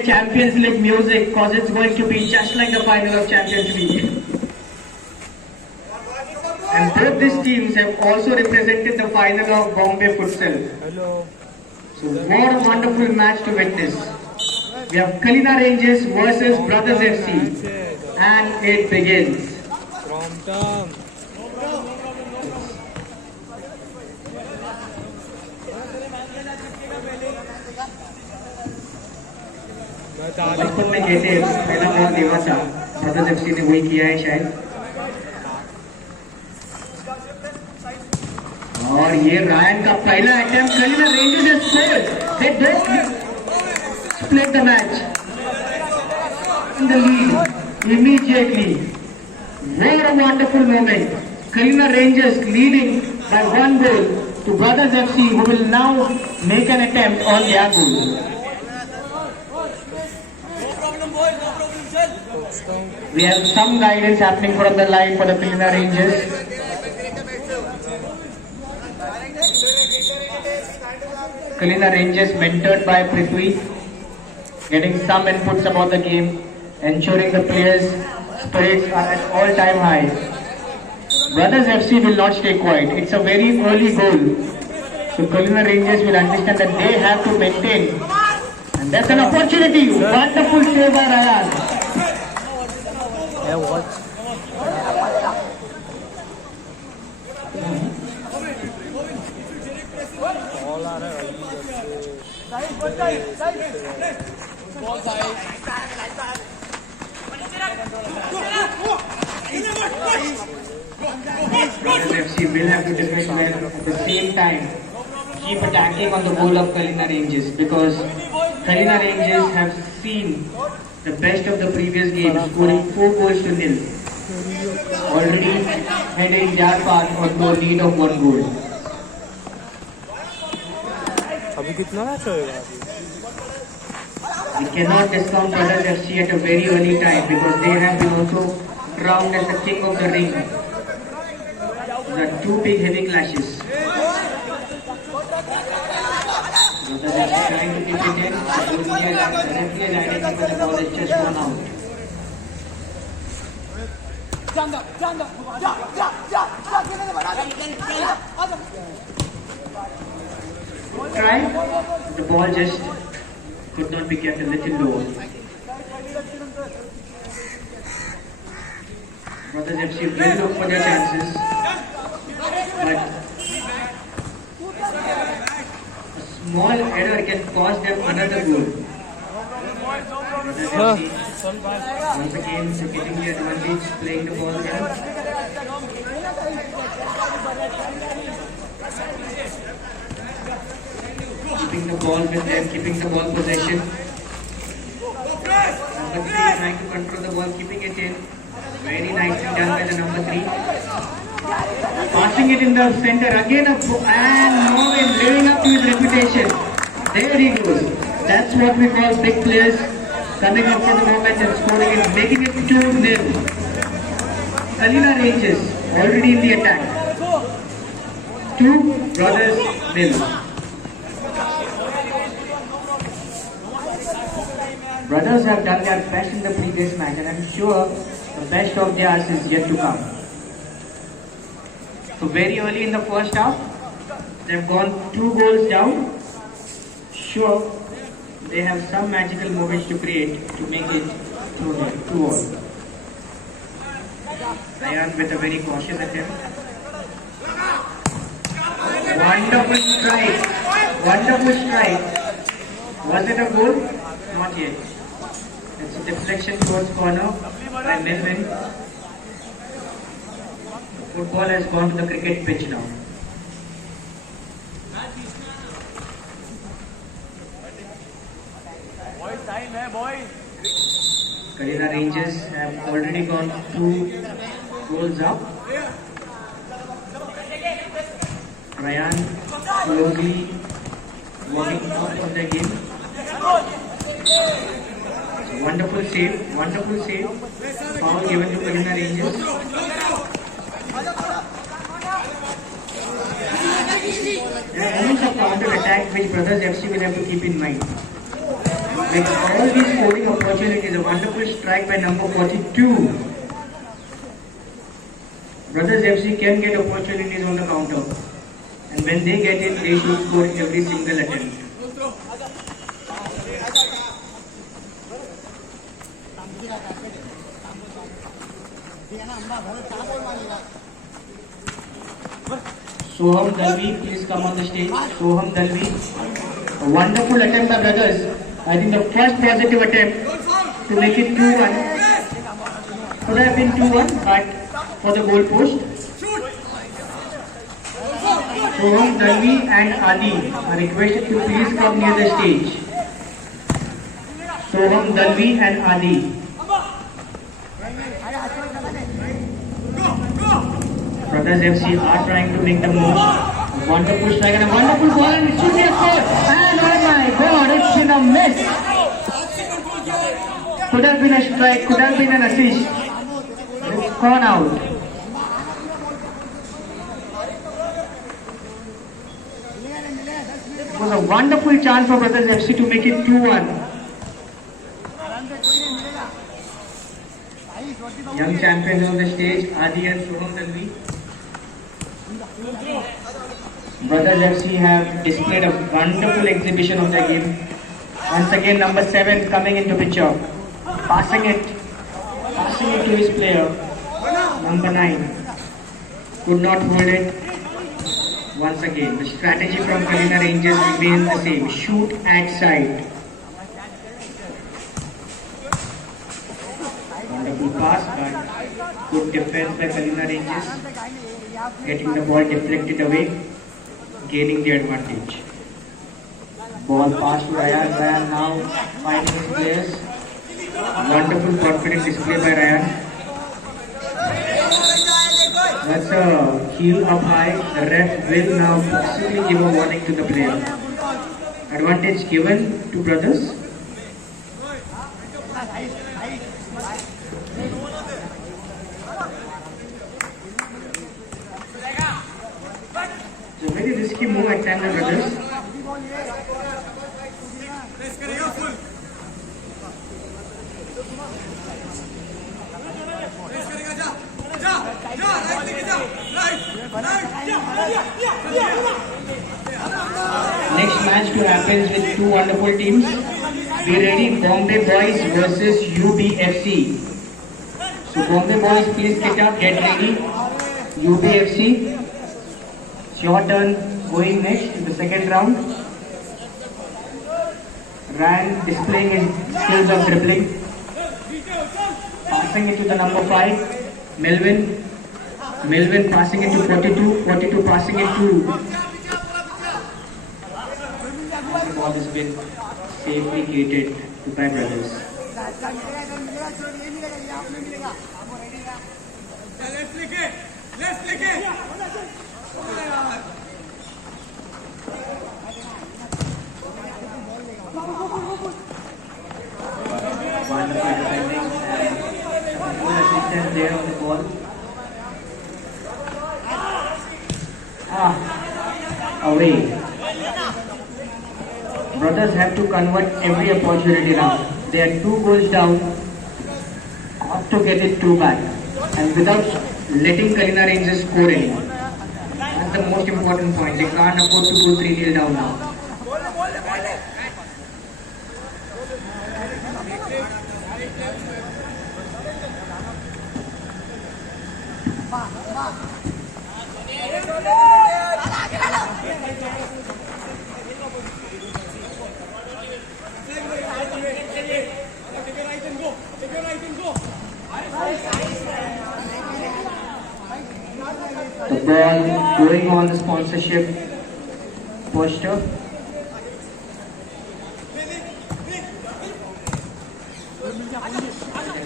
Champions League music because it's going to be just like the final of Champions League. And both these teams have also represented the final of Bombay Futsal. Hello. So what a wonderful match to witness. We have Kalina Rangers versus Brothers FC and it begins. From बचपन में कहते हैं पहला ball देवा था brothers FC ने वही किया है शायद और ये रायन का पहला attempt Kalina rangers has scored. They don't split the match in the lead immediately. What a wonderful moment. Kalina Rangers leading by 1 goal to Brothers FC who will now make an attempt on their goal. We have some guidance happening from the line for the Kalina Rangers. Kalina Rangers mentored by Prithvi, getting some inputs about the game, ensuring the players' spirits are at all-time high. Brothers FC will not stay quiet. It's a very early goal. So Kalina Rangers will understand that they have to maintain. And that's an opportunity. Wonderful save by Ryan. Yeah, what? All are Brothers FC will have to defend well at the same time. Keep attacking on the goal of Kalina Rangers because Kalina Rangers have seen the best of the previous game, scoring 4 goals to nil. Already heading their path onto a lead of 1 goal. अभी कितना match होएगा अभी? We cannot discount Brothers FC at a very early time because they have been also crowned as the king of the ring. The 2 big heavy clashes. Brothers FC trying to keep it in. Referee has identified the ball is just gone out. Try. The ball just could not be kept a little lower. Brothers FC will look for their chances, but a small error can cost them another goal. Brothers FC once again getting the advantage, playing the ball well. Keeping the ball with them, keeping the ball possession. Number 3 trying to control the ball, keeping it in. Very nicely done by the number 3. Passing it in the center again, and Norwin living up to his reputation. There he goes. That's what we call big players coming up for the moment and scoring it, making it 2-0. Kalina Rangers already in the attack. 2 Brothers 0. Brothers have done their best in the previous match and I'm sure the best of theirs is yet to come. So very early in the first half, they've gone 2 goals down. Sure, they have some magical moments to create to make it 2-all. Ryan with a very cautious attempt. Wonderful strike. Wonderful strike. Was it a goal? Not yet. It's a deflection towards corner by Melvin. The football has gone to the cricket pitch now. Time है boys. Kalina Rangers have already gone 2 goals up. Ryan slowly walking out of the game. Wonderful save, wonderful save. Foul given to Kalina Rangers. There are elements of counter attack which Brothers FC will have to keep in mind. With all these scoring opportunities, a wonderful strike by number 42. Brothers FC can get opportunities on the counter. And when they get it, they should score every single attempt. Soham Dalvi, please come on the stage. Soham Dalvi. A wonderful attempt by brothers. I think the first positive attempt to make it 2-1. Could have been 2-1, but for the goal post. Soham Dalvi and Adi are requested to please come near the stage. Soham Dalvi and Adi. Brothers FC are trying to make the most. Wonderful strike and a wonderful ball, and it should be a score. And oh my God, it's been a miss. Could have been a strike, could have been an assist. It's gone out. It was a wonderful chance for Brothers FC to make it 2-1. Young champions on the stage, Adi and Soham Dalvi. Brothers FC have displayed a wonderful exhibition of their game. Once again, number 7 coming into picture. Passing it to his player. Number 9. Could not hold it. Once again, the strategy from Kalina Rangers remains the same. Shoot at side. Wonderful pass, but good defense by Kalina Rangers. Getting the ball deflected away, gaining the advantage. Ball passed to Ryan. Ryan now finding his players. Wonderful confident display by Ryan. That's a heel up high. The ref will now possibly give a warning to the player. Advantage given to brothers. It's a very risky move at times, brothers. Next match to happen with two wonderful teams. Be ready, Bombay Boys versus UBFC. So Bombay Boys, please get up, get ready. UBFC, it's your turn going next in the second round. Ryan displaying his skills of dribbling. Passing it to the number 5, Melvin. Melvin passing it to 42. 42 passing it to. The ball has been safely gated to by brothers. Let's take it. Wonderful defending and full assistance there on the ball. Away. Brothers have to convert every opportunity now. They are 2 goals down. Got to get it 2 back. And without letting Kalina Rangers score anymore. That's the most important point. They can't afford to go 3-0 down now. The ball going on the sponsorship poster.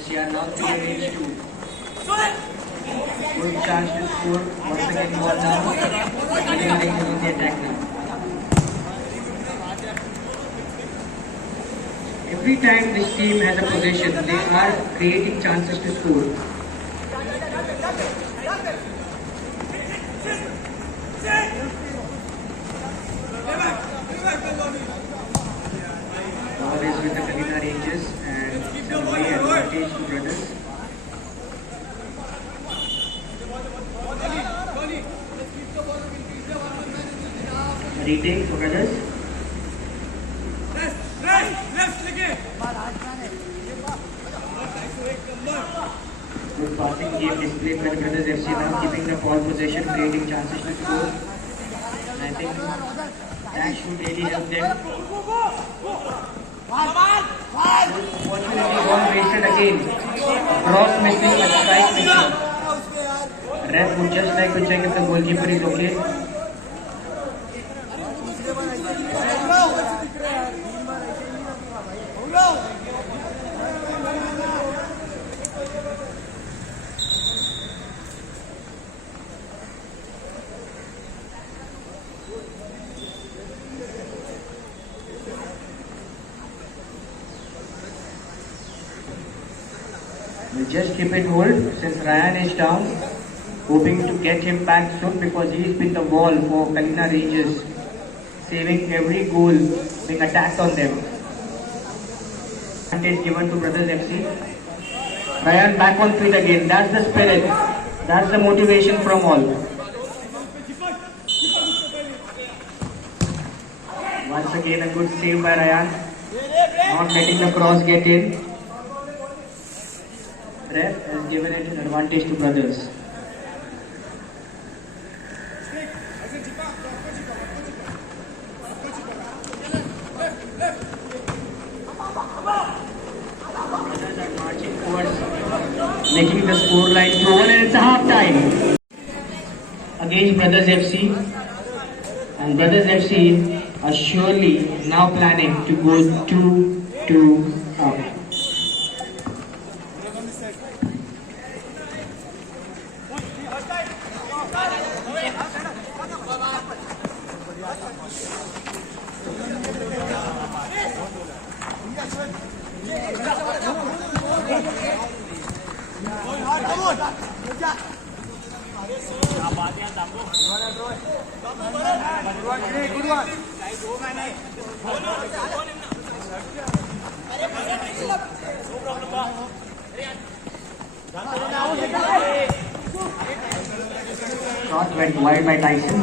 She are now 3 against 2. Good chance to score. Once again, ball now. Kalina Rangers on the attack now. Every time this team has a possession, they are creating chances to score. Ball is with the Kalina Rangers and it's a way advantage to brothers. Retake for brothers. Good passing game displayed by the brothers FC now, keeping the ball possession, creating chances to score. And I think that should really help them. Opportunity one wasted again. Cross missing, but strike missing. Ref would just like to check if the goalkeeper is okay. We'll just keep it hold since Ryan is down, hoping to get him back soon because he's been the wall for Kalina Rangers, saving every goal being attacked on them. Advantage given to Brothers FC. Ryan back on feet again. That's the spirit. That's the motivation from all. Once again a good save by Ryan. Not letting the cross get in. Ref has given it an advantage to Brothers. Brothers are marching towards making the scoreline 2-1 and it's a half time against Brothers FC. And Brothers FC are surely now planning to go 2-2 up. Shot went wide by Tyson.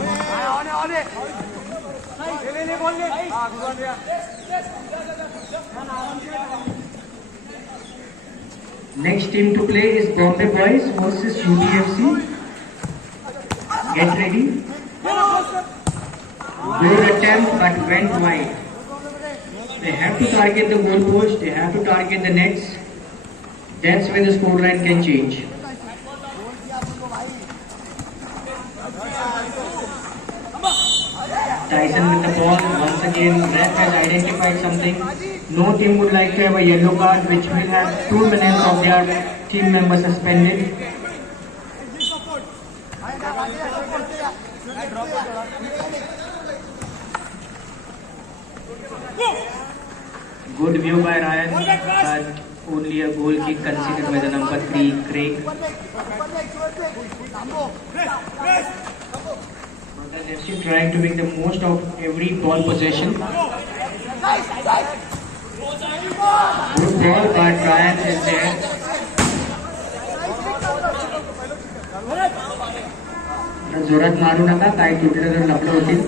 Next team to play is Bombay Boys versus UTFC. Get ready. Good attempt but went wide. They have to target the goalpost, they have to target the nets. That's when the scoreline can change. Tyson with the ball. Once again, ref has identified something. No team would like to have a yellow card which will have 2 minutes of their team members suspended. Good view by Ryan, but only a goal kick conceded by the number 3, Craig. FC trying to make the most of every ball possession. Good ball, but Ryan is there. जोरात मारू नका काय तुटलं तर लपलं होतील.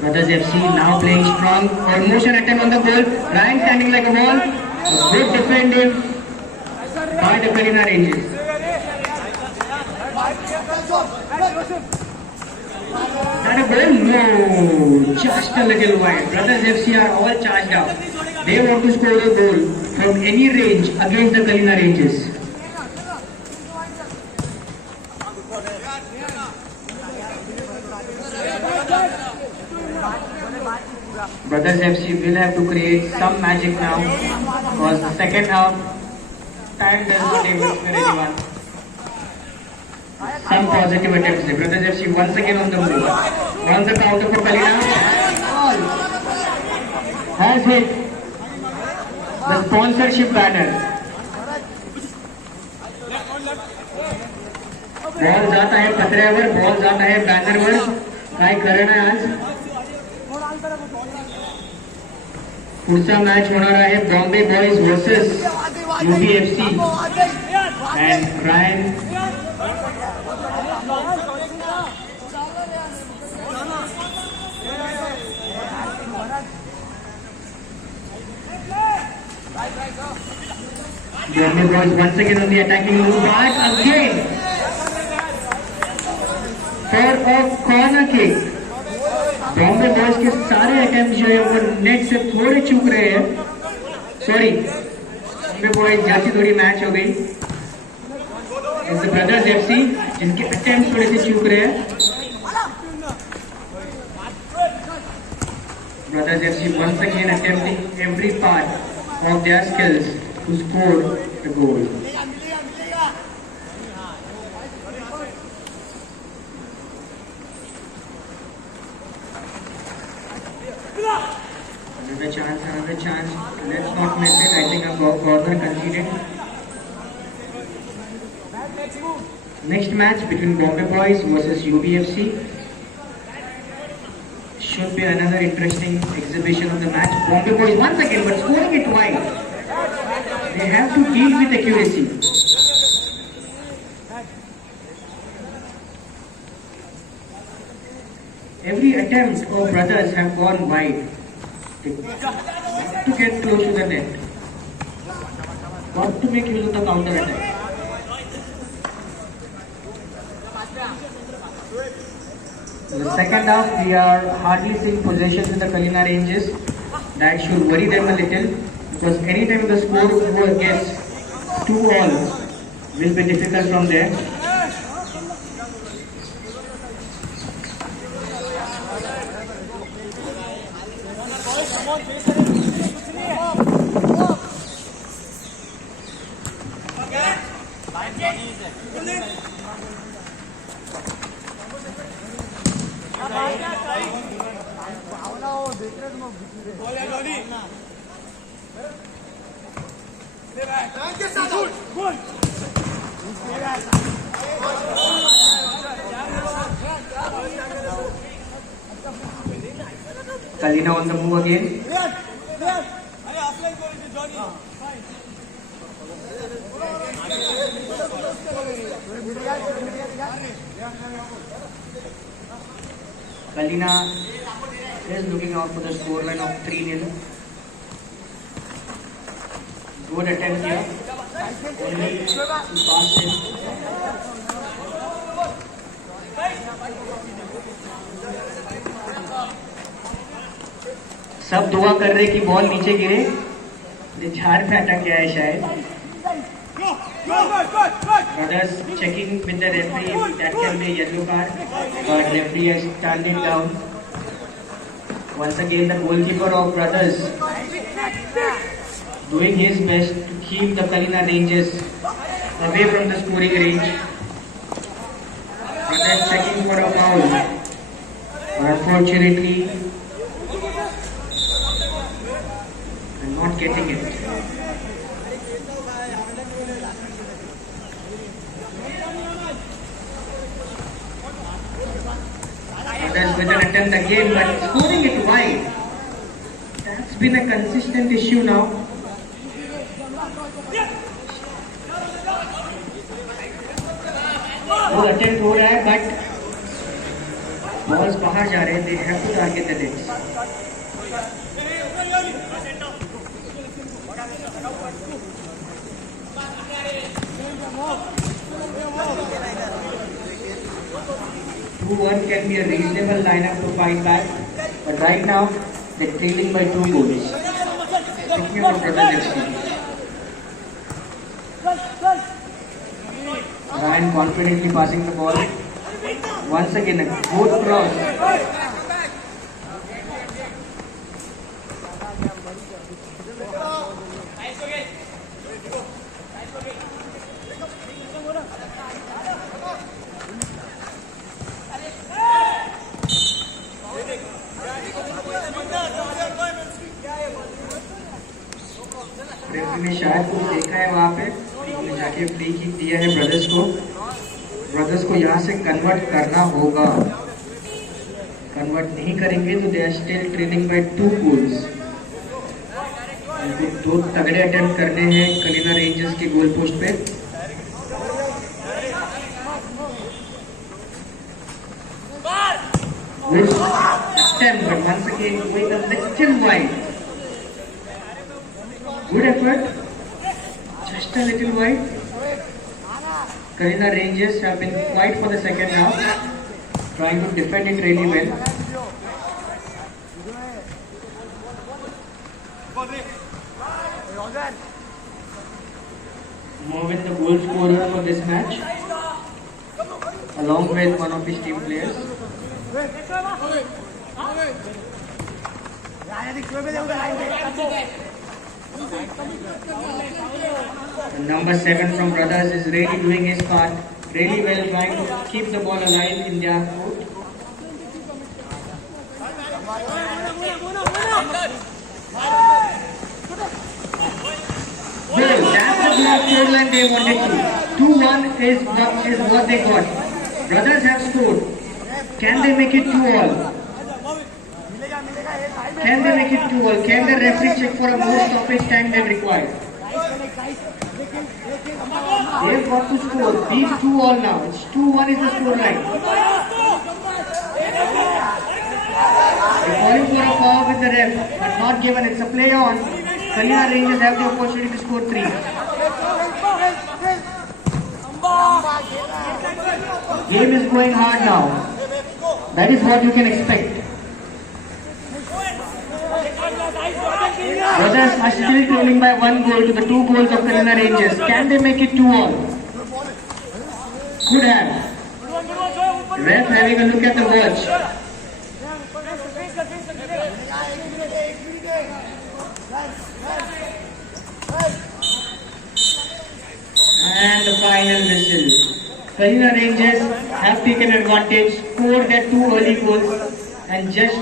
Brothers FC now playing strong. Motion attempt on the goal. Ryan standing like a wall. Good defending by the Kalina Rangers. Not a goal? No. Just a little wide. Brothers FC are all charged up. They want to score a goal from any range against the Kalina Rangers. Brothers FC will have to create some magic now because the second half time does not even for anyone. Some positive attempts. Brothers FC once again on the move. On the counter for Kalina. Has hit the sponsorship banner. Ball जाता है पत्र्यावर, ball जाता है बॅनरवर. काय करणं आज पुढचा match होणार आहे Bombay boys versus UBFC and Ryan. Bombay Boys once again on the attacking move, but again for a corner kick. Bombay Boys के सारे अटेम्प्ट जो है वो नेट से थोड़े चूक रहे हैं. सॉरी, Bombay Boys जैसी थोड़ी मैच हो गई. It's the Brothers FC जिनके अटेम्प्ट थोड़े से चूक रहे हैं. Brothers FC once again attempting every part of their skills to score the goal. Another chance. Let's not miss it. I think a corner conceded. Next match between Bombay Boys versus UBFC should be another interesting exhibition of the match. Bombay Boys once again, but scoring it wide. They have to deal with accuracy. Every attempt of brothers have gone wide. They got to get close to the net. Got to make use of the counter attack. In the second half, we are hardly seeing possessions in the Kalina ranges. That should worry them a little, because anytime the score gets 2-all, will be difficult from there. Kalina on the move again. Kalina is looking out for the scoreline of 3-0. Good attempt here. Only to pass it. सब दुआ कर रहे कि ball नीचे गिरे. झाड़ पे अटक गया है शायद. Brothers checking with the referee, that can be a yellow card, but referee has turned it down. Once again, the goalkeeper of Brothers doing his best to keep the Kalina ranges away from the scoring range. Brothers checking for a foul, but unfortunately not getting it. Brothers with an attempt again, but scoring it wide. That's been a consistent issue now. वो attempt हो रहा है, but balls बाहर जा रहे हैं. They have to target the nets. One can be a reasonable lineup to fight back, but right now they're trailing by 2 goals. Speaking of Brothers FC, Ryan confidently passing the ball. Once again, a good cross. Referee ने शायद कुछ देखा है वहाँ पे, उन्होंने जाके free kick दिया है ब्रदर्स को. ब्रदर्स को यहाँ से कन्वर्ट करना होगा. कन्वर्ट नहीं करेंगे तो they are still trailing by 2 goals. दो तगड़े अटेम्प्ट करने हैं कलिंगा रेंजर्स के गोल पोस्ट पे। Good attempt, but once again going a little wide. Good effort, just a little wide. Kalinga Rangers have been quiet for the second half, trying to defend it really well. Moving the goal scorer for this match, along with one of his team players. And number 7 from Brothers is really doing his part, really well, trying to keep the ball alive in their court. Well, that's the scoreline they wanted to. 2-1 is what they got. Brothers have scored. Can they make it 2-all? Can they make it 2-all? Can the referee check for a more stoppage time than required? They've got to score. These 2-all now. It's 2-1 is the score line. They're calling for a foul with the ref, but not given. It's a play on. Kalinga Rangers have the opportunity to score 3. Game is going hard now. That is what you can expect. Brothers are still trailing by 1 goal to the 2 goals of Kalinga Rangers. Can they make it 2-all? Could have. Ref having a look at the watch. And the final whistle. Kalinga Rangers have taken advantage, scored their 2 early goals, and just